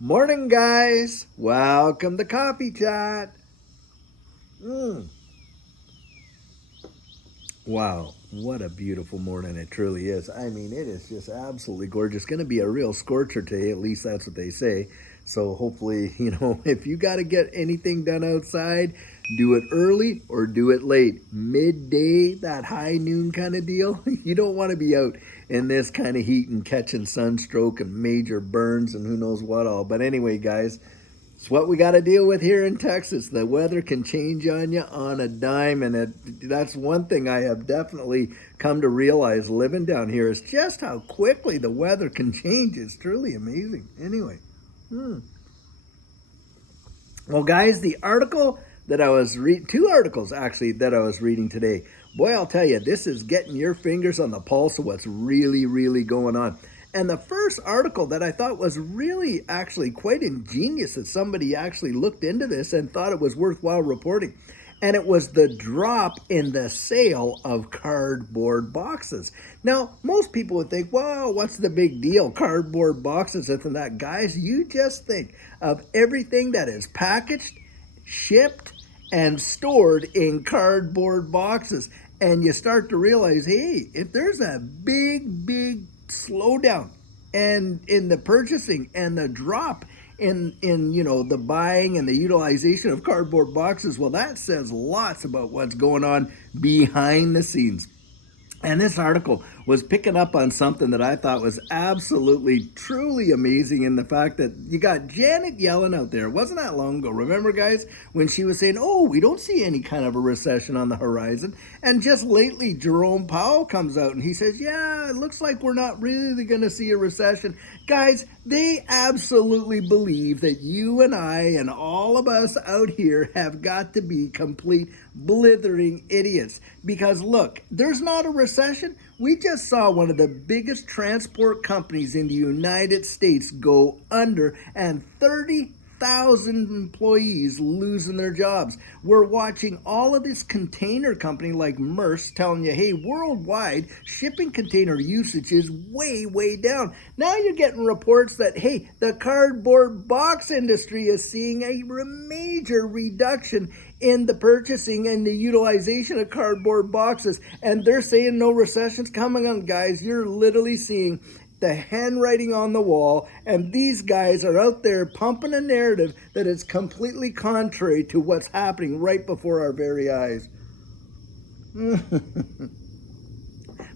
Morning, guys. Welcome to Coffee Chat. Mm. Wow, what a beautiful morning it truly is. I mean, it is just absolutely gorgeous. Going to be a real scorcher today, at least that's what they say. So hopefully, if you got to get anything done outside, do it early or do it late. Midday, that high noon kind of deal. You don't want to be out in this kind of heat and catching sunstroke and major burns and who knows what all. But anyway, guys, it's what we got to deal with here in Texas. The weather can change on you on a dime, and that's one thing I have definitely come to realize living down here is just how quickly the weather can change. It's truly amazing. Anyway, well, guys, the article that I was two articles actually that I was reading today. Boy, I'll tell you, this is getting your fingers on the pulse of what's really, really going on. And the first article that I thought was really actually quite ingenious that somebody actually looked into this and thought it was worthwhile reporting. And it was the drop in the sale of cardboard boxes. Now, most people would think, well, what's the big deal? Cardboard boxes, this and that. Guys, you just think of everything that is packaged, shipped, and stored in cardboard boxes. And you start to realize, hey, if there's a big slowdown and in the purchasing and the drop in the buying and the utilization of cardboard boxes, well, that says lots about what's going on behind the scenes. And this article was picking up on something that I thought was absolutely, truly amazing in the fact that you got Janet Yellen out there. It wasn't that long ago. Remember, guys, when she was saying, oh, we don't see any kind of a recession on the horizon. And just lately, Jerome Powell comes out and he says, yeah, it looks like we're not really going to see a recession. Guys, they absolutely believe that you and I and all of us out here have got to be complete blithering idiots. Because look, there's not a recession. We just saw one of the biggest transport companies in the United States go under and 30,000 employees losing their jobs. We're watching all of this container company like Maersk telling you, hey, worldwide shipping container usage is way down. Now you're getting reports that, hey, the cardboard box industry is seeing a major reduction in the purchasing and the utilization of cardboard boxes. And they're saying no recession's coming on, guys. You're literally seeing the handwriting on the wall, and these guys are out there pumping a narrative that is completely contrary to what's happening right before our very eyes.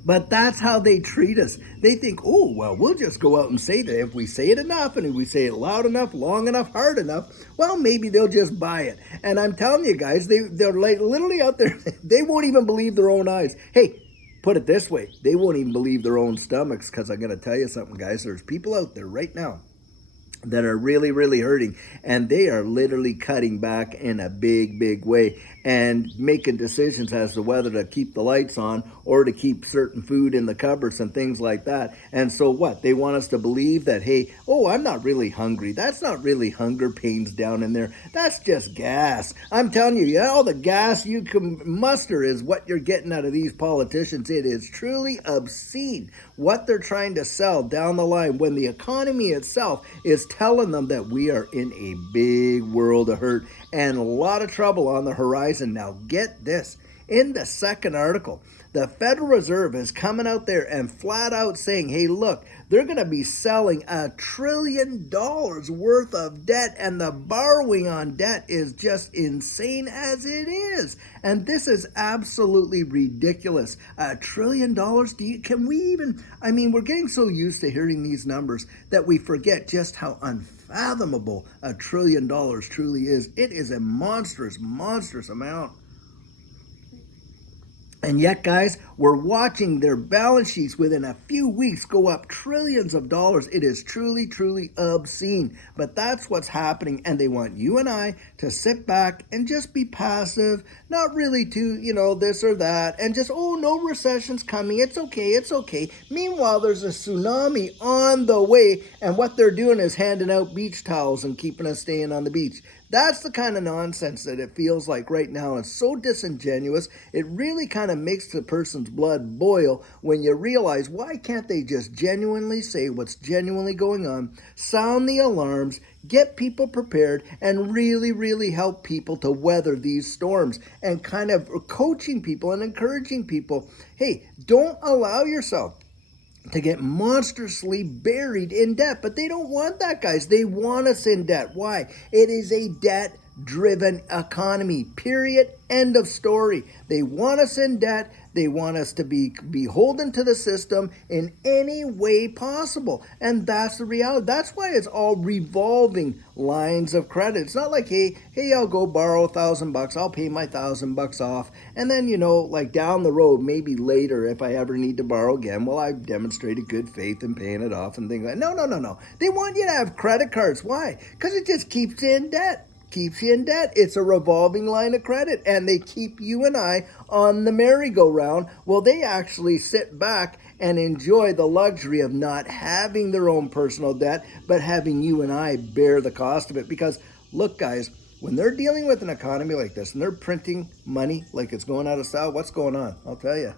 But that's how they treat us. They think, oh, well, we'll just go out and say that. If we say it enough, and if we say it loud enough, long enough, hard enough, well, maybe they'll just buy it. And I'm telling you guys, they're like literally out there. They won't even believe their own eyes. Hey, put it this way. They won't even believe their own stomachs, because I'm going to tell you something, guys. There's people out there right now that are really hurting, and they are literally cutting back in a big way and making decisions as to whether to keep the lights on or to keep certain food in the cupboards and things like that. And so what? They want us to believe that, hey, oh, I'm not really hungry. That's not really hunger pains down in there. That's just gas. I'm telling you, all the gas you can muster is what you're getting out of these politicians. It is truly obscene what they're trying to sell down the line when the economy itself is telling them that we are in a big world of hurt and a lot of trouble on the horizon. Now get this, in the second article, the Federal Reserve is coming out there and flat out saying, hey, look, they're going to be selling $1 trillion worth of debt, and the borrowing on debt is just insane as it is. And this is absolutely ridiculous. $1 trillion, can we even, we're getting so used to hearing these numbers that we forget just how unfathomable $1 trillion truly is. It is a monstrous amount. And yet, guys, we're watching their balance sheets within a few weeks go up trillions of dollars. It is truly obscene. But that's what's happening, and they want you and I to sit back and just be passive, not really to, this or that, and just, oh, no recession's coming. It's okay. Meanwhile, there's a tsunami on the way, and what they're doing is handing out beach towels and keeping us staying on the beach. That's the kind of nonsense that it feels like right now. It's so disingenuous. It really kind of makes the person's blood boil when you realize, why can't they just genuinely say what's genuinely going on, sound the alarms, get people prepared, and really, really help people to weather these storms, and kind of coaching people and encouraging people, hey, don't allow yourself to get monstrously buried in debt. But they don't want that, guys. They want us in debt. Why? It is a debt driven economy, period, end of story. They want us in debt. They want us to be beholden to the system in any way possible. And that's the reality. That's why it's all revolving lines of credit. It's not like, hey, I'll go borrow $1,000. I'll pay my $1,000 off. And then, like down the road, maybe later, if I ever need to borrow again, well, I've demonstrated good faith in paying it off and things like that. No. They want you to have credit cards. Why? Because it just keeps you in debt. Keeps you in debt. It's a revolving line of credit, and they keep you and I on the merry-go-round. Well, they actually sit back and enjoy the luxury of not having their own personal debt, but having you and I bear the cost of it. Because look, guys, when they're dealing with an economy like this and they're printing money like it's going out of style, what's going on? I'll tell you.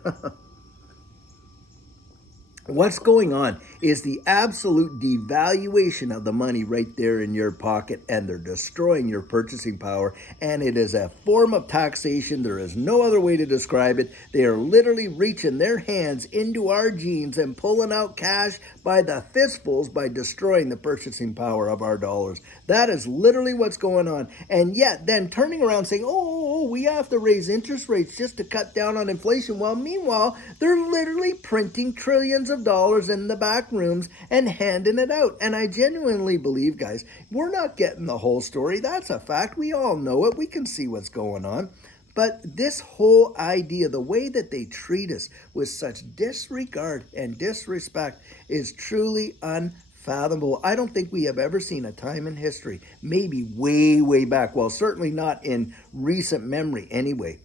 What's going on is the absolute devaluation of the money right there in your pocket, and they're destroying your purchasing power, and it is a form of taxation. There is no other way to describe it. They are literally reaching their hands into our jeans and pulling out cash by the fistfuls by destroying the purchasing power of our dollars. That is literally what's going on. And yet then turning around saying, oh, we have to raise interest rates just to cut down on inflation. Well, meanwhile, they're literally printing trillions of dollars in the back rooms and handing it out. And I genuinely believe, guys, we're not getting the whole story. That's a fact. We all know it. We can see what's going on. But this whole idea, the way that they treat us with such disregard and disrespect, is truly unfathomable. I don't think we have ever seen a time in history, maybe way, way back, well, certainly not in recent memory anyway,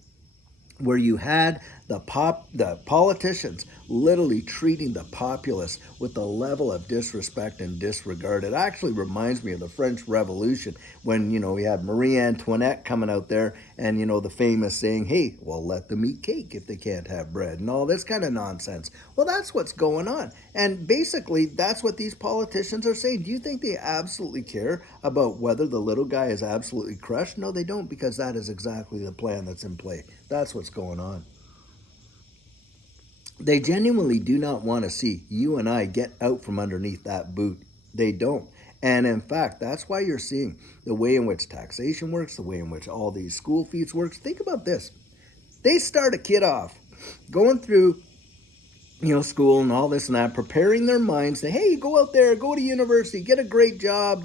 where you had the politicians literally treating the populace with the level of disrespect and disregard. It actually reminds me of the French Revolution when, we had Marie Antoinette coming out there and, the famous saying, hey, well, let them eat cake if they can't have bread, and all this kind of nonsense. Well, that's what's going on. And basically, that's what these politicians are saying. Do you think they absolutely care about whether the little guy is absolutely crushed? No, they don't, because that is exactly the plan that's in play. That's what's going on. They genuinely do not want to see you and I get out from underneath that boot. They don't. And in fact, that's why you're seeing the way in which taxation works, the way in which all these school fees works. Think about this. They start a kid off going through school and all this and that, preparing their minds, say, hey, go out there, go to university, get a great job,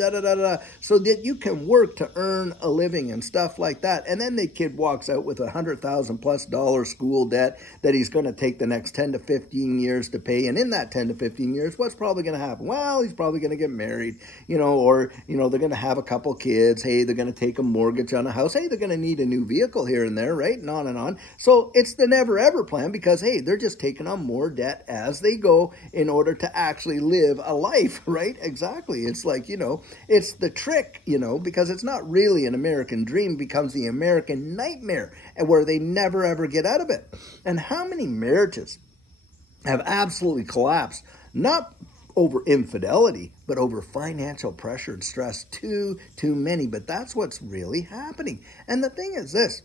so that you can work to earn a living and stuff like that. And then the kid walks out with $100,000+ school debt that he's going to take the next 10 to 15 years to pay. And in that 10 to 15 years, what's probably going to happen? Well, he's probably going to get married, or they're going to have a couple kids. Hey, they're going to take a mortgage on a house. Hey, they're going to need a new vehicle here and there, right? And on and on. So it's the never ever plan, because, hey, they're just taking on more debt as they go in order to actually live a life, right? Exactly. It's like, it's the trick, because it's not really an American dream, it becomes the American nightmare, and where they never ever get out of it. And how many marriages have absolutely collapsed, not over infidelity, but over financial pressure and stress? Too many. But that's what's really happening. And the thing is this,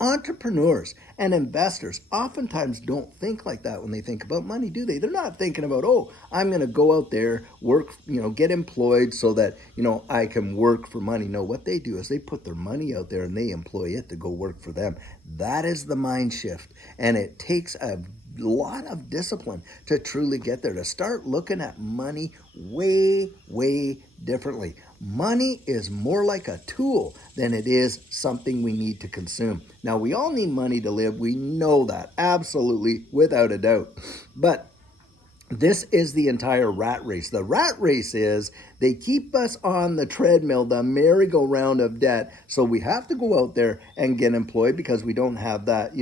entrepreneurs and investors oftentimes don't think like that when they think about money, do they? They're not thinking about, oh, I'm going to go out there, work, get employed so that, I can work for money. No, what they do is they put their money out there and they employ it to go work for them. That is the mind shift. And it takes a lot of discipline to truly get there, to start looking at money way, way differently. Money is more like a tool than it is something we need to consume. Now, we all need money to live. We know that, absolutely, without a doubt. But this is the entire rat race. The rat race is they keep us on the treadmill, the merry-go-round of debt. So we have to go out there and get employed because we don't have that,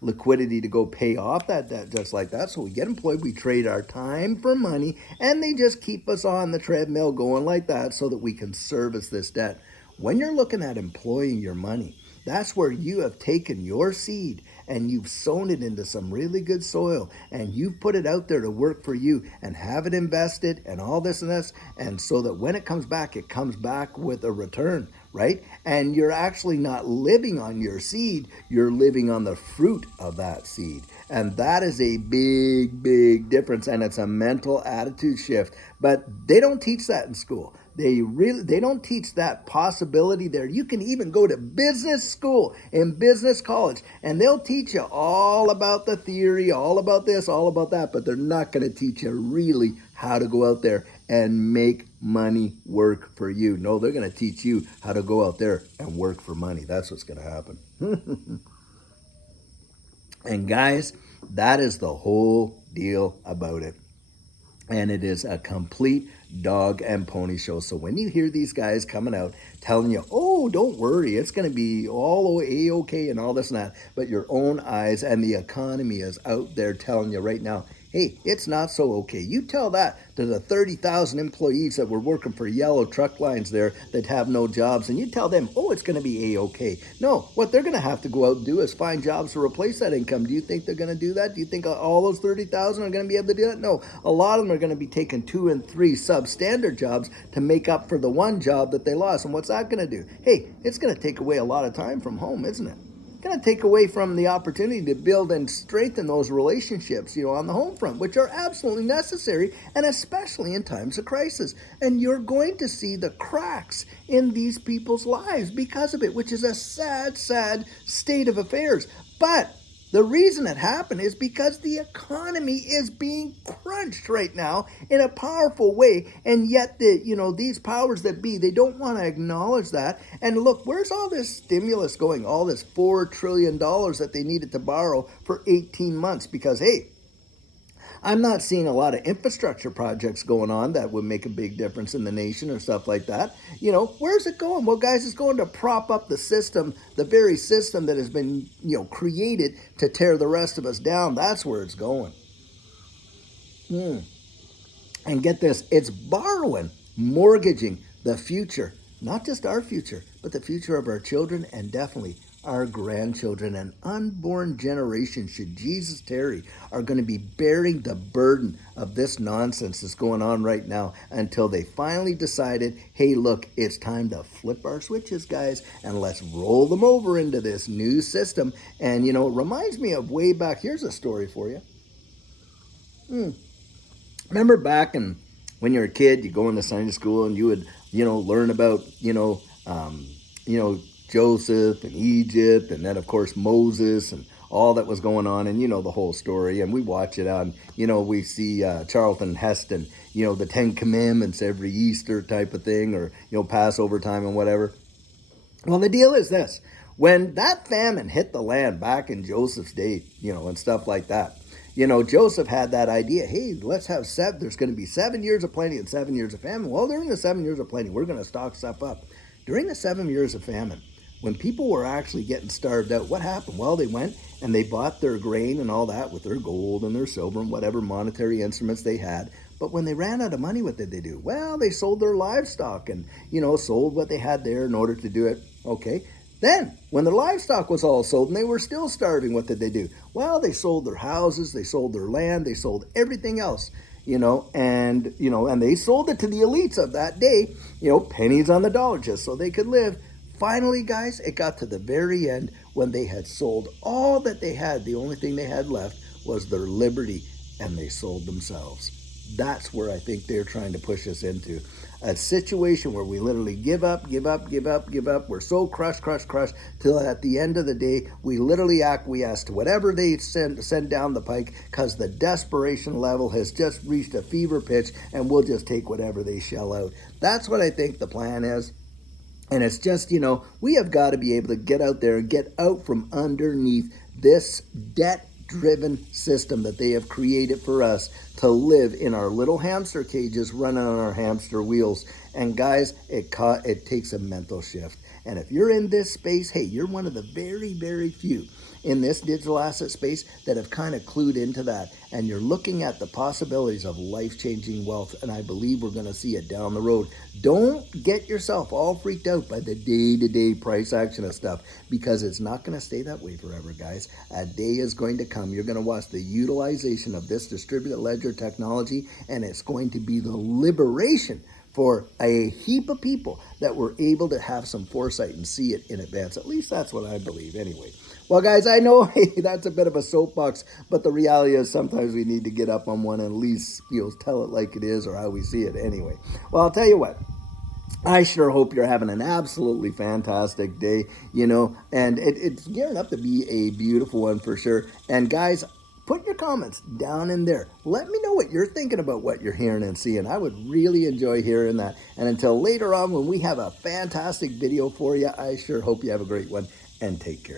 liquidity to go pay off that debt just like that. So we get employed, we trade our time for money, and they just keep us on the treadmill going like that so that we can service this debt. When you're looking at employing your money, that's where you have taken your seed and you've sown it into some really good soil and you've put it out there to work for you and have it invested and all this and this. And so that when it comes back with a return, right? And you're actually not living on your seed, you're living on the fruit of that seed. And that is a big, big difference. And it's a mental attitude shift. But they don't teach that in school. They don't teach that possibility there. You can even go to business school in business college and they'll teach you all about the theory, all about this, all about that, but they're not going to teach you really how to go out there and make money work for you. No, they're going to teach you how to go out there and work for money. That's what's going to happen. And guys, that is the whole deal about it. And it is a complete dog and pony show. So when you hear these guys coming out telling you, oh, don't worry, it's going to be all A-okay and all this and that, but your own eyes and the economy is out there telling you right now, hey, it's not so okay. You tell that to the 30,000 employees that were working for yellow truck lines there that have no jobs, and you tell them, oh, it's going to be A-okay. No, what they're going to have to go out and do is find jobs to replace that income. Do you think they're going to do that? Do you think all those 30,000 are going to be able to do that? No, a lot of them are going to be taking 2 and 3 substandard jobs to make up for the one job that they lost. And what's that going to do? Hey, it's going to take away a lot of time from home, isn't it? Going to take away from the opportunity to build and strengthen those relationships, on the home front, which are absolutely necessary, and especially in times of crisis. And you're going to see the cracks in these people's lives because of it, which is a sad, sad state of affairs. But the reason it happened is because the economy is being crunched right now in a powerful way, and yet these powers that be, they don't want to acknowledge that. And look, where's all this stimulus going? All this $4 trillion that they needed to borrow for 18 months because, hey, I'm not seeing a lot of infrastructure projects going on that would make a big difference in the nation or stuff like that. Where's it going? Well, guys, it's going to prop up the system, the very system that has been, created to tear the rest of us down. That's where it's going. And get this, it's borrowing, mortgaging the future, not just our future, but the future of our children and definitely our grandchildren and unborn generation, should Jesus tarry, are going to be bearing the burden of this nonsense that's going on right now until they finally decided, hey, look, it's time to flip our switches, guys, and let's roll them over into this new system. And, it reminds me of way back. Here's a story for you. Remember back when you were a kid, you go into Sunday school and you would, learn about, Joseph and Egypt, and then of course Moses and all that was going on, and the whole story, and we watch it on, we see Charlton Heston, the 10 Commandments every Easter type of thing, or Passover time and whatever. Well, the deal is this: when that famine hit the land back in Joseph's day, and stuff like that, Joseph had that idea, hey, let's have there's going to be 7 years of plenty and 7 years of famine. Well, during the 7 years of plenty, we're going to stock stuff up. During the 7 years of famine, when people were actually getting starved out, what happened? Well, they went and they bought their grain and all that with their gold and their silver and whatever monetary instruments they had. But when they ran out of money, what did they do? Well, they sold their livestock and, sold what they had there in order to do it. Okay. Then, when their livestock was all sold and they were still starving, what did they do? Well, they sold their houses, they sold their land, they sold everything else, and they sold it to the elites of that day, pennies on the dollar just so they could live. Finally, guys, it got to the very end when they had sold all that they had. The only thing they had left was their liberty, and they sold themselves. That's where I think they're trying to push us into. A situation where we literally give up. We're so crushed, till at the end of the day, we literally acquiesce to whatever they send down the pike because the desperation level has just reached a fever pitch, and we'll just take whatever they shell out. That's what I think the plan is. And it's just, we have got to be able to get out there and get out from underneath this debt-driven system that they have created for us to live in our little hamster cages running on our hamster wheels. And guys, it takes a mental shift. And if you're in this space, hey, you're one of the very, very few. in this digital asset space that have kind of clued into that. And you're looking at the possibilities of life-changing wealth. And I believe we're going to see it down the road. Don't get yourself all freaked out by the day-to-day price action of stuff, because it's not going to stay that way forever, guys. A day is going to come. You're going to watch the utilization of this distributed ledger technology, and it's going to be the liberation for a heap of people that were able to have some foresight and see it in advance. At least that's what I believe anyway. Well, guys, I know that's a bit of a soapbox, but the reality is sometimes we need to get up on one and at least, tell it like it is or how we see it anyway. Well, I'll tell you what. I sure hope you're having an absolutely fantastic day, and it's gearing up to be a beautiful one for sure. And guys, put your comments down in there. Let me know what you're thinking about what you're hearing and seeing. I would really enjoy hearing that. And until later on when we have a fantastic video for you, I sure hope you have a great one and take care.